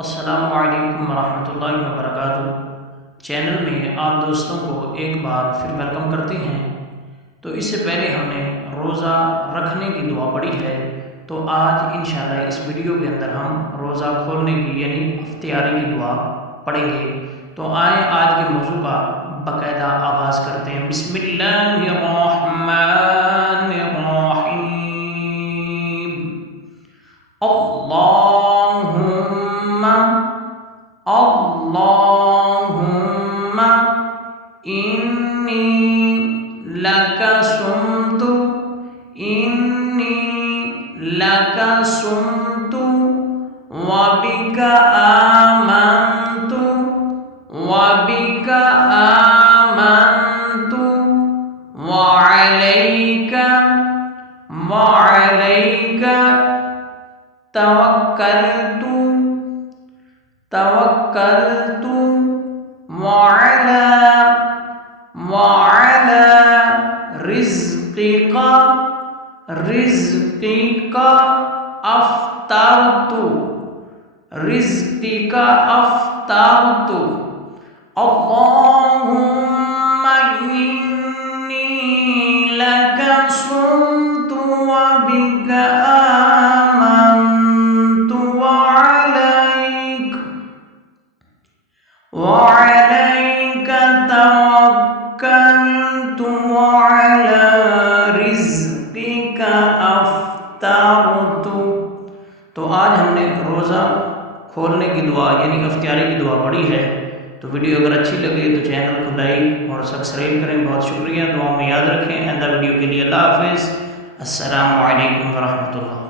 अस्सलामु अलैकुम वरहमतुल्लाहि वबरकातुहू। चैनल में आप दोस्तों को एक बार फिर वेलकम करते हैं। तो इससे पहले हमने रोज़ा रखने की दुआ पढ़ी है, तो आज इंशाल्लाह इस वीडियो के अंदर हम रोज़ा खोलने की यानी इफ्तियारी की दुआ पढ़ेंगे। तो आए आज के मौजू का बाकायदा आगाज़ करते हैं। बिस्मिल्लाहिर्रहमानिर्रहीम। अल्लाहुम्मा इन्नी लका सुमतु व बिका आमन्तु व अलैका तवक्कलतु व अला रिज़्क़िका अफ़्तरतु। अल्लाहुम्मा इन्नी लका सुमतु व बिका आमन्तु व अलैका तवक्कलतु व अला रिज़्क़िका अफ़्तरतु। तो आज हमने रोज़ा खोलने की दुआ यानी इफ्तियारी की दुआ पढ़ी है। तो वीडियो अगर अच्छी लगे तो चैनल को लाइक और सब्सक्राइब करें। बहुत शुक्रिया। दुआ में याद रखें। आइंदा वीडियो के लिए अल्लाह हाफ़िज़। अस्सलामु अलैकुम वरहमतुल्लाह।